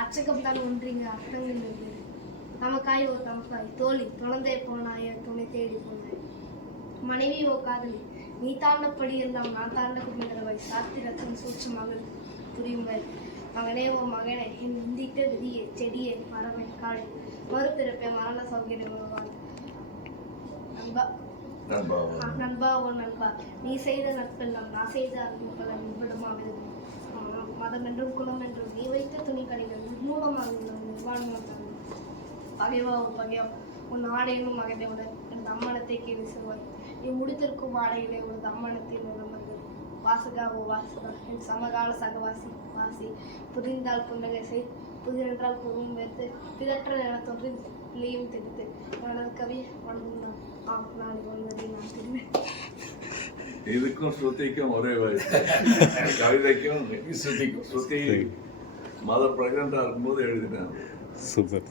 அச்சகம் தான் ஒன்றிங்க அர்த்தங்கள் வெவ்வேறு. தமக்காய் ஓ தமக்காய் தோழி துணந்தே போனாய துணை தேடி போனாய். மனைவி ஓ காதலி நீ தாண்டப்படி எல்லாம் நான் தாண்ட குமிழவை சாத்திரத்தின் சூட்சமாக புரியுங்கள். மகனே ஓ மகனே என் இந்திட்ட விதியே செடியே மரமே காடு மறுபிறப்பே மரண சௌகரியம். நண்பா நண்பா ஓ நண்பா நீ செய்த நட்பெல்லாம் நான் செய்த அன்புகள் நிர்படமாவது. மதம் என்றும் குலம் என்றும் நீ வைத்த துணி கடைகள் நிர்மூலமாக நிர்வாணமாக தரும். பகைவா ஓ பகைவா உன் ஆடையிலும் மகனையுடன் என் தம்மனத்தை கேள்வி செல்வாய். நீ முடித்திருக்கும் ஆடைகளை ஒரு தம்மனத்தில் நிலமது. வாசகா ஓ வாசகா என் சமகால சகவாசி வாசி புதிந்தால் புன்னகை செய் புதிரென்றால் பொருளும் வைத்து பிதற்ற நிலத்தொன்று பிள்ளையும் தெரித்து எனது கவி வணங்குந்தான். நாளைக்கு வந்ததை நான் தெரிவேன். இதுக்கும் ஸ்ருதிக்கும் ஒரே வயசு. கவிதைக்கும் ஸ்ருதி மத பிரகண்டா இருக்கும்போது எழுதினாங்க. சூப்பர்.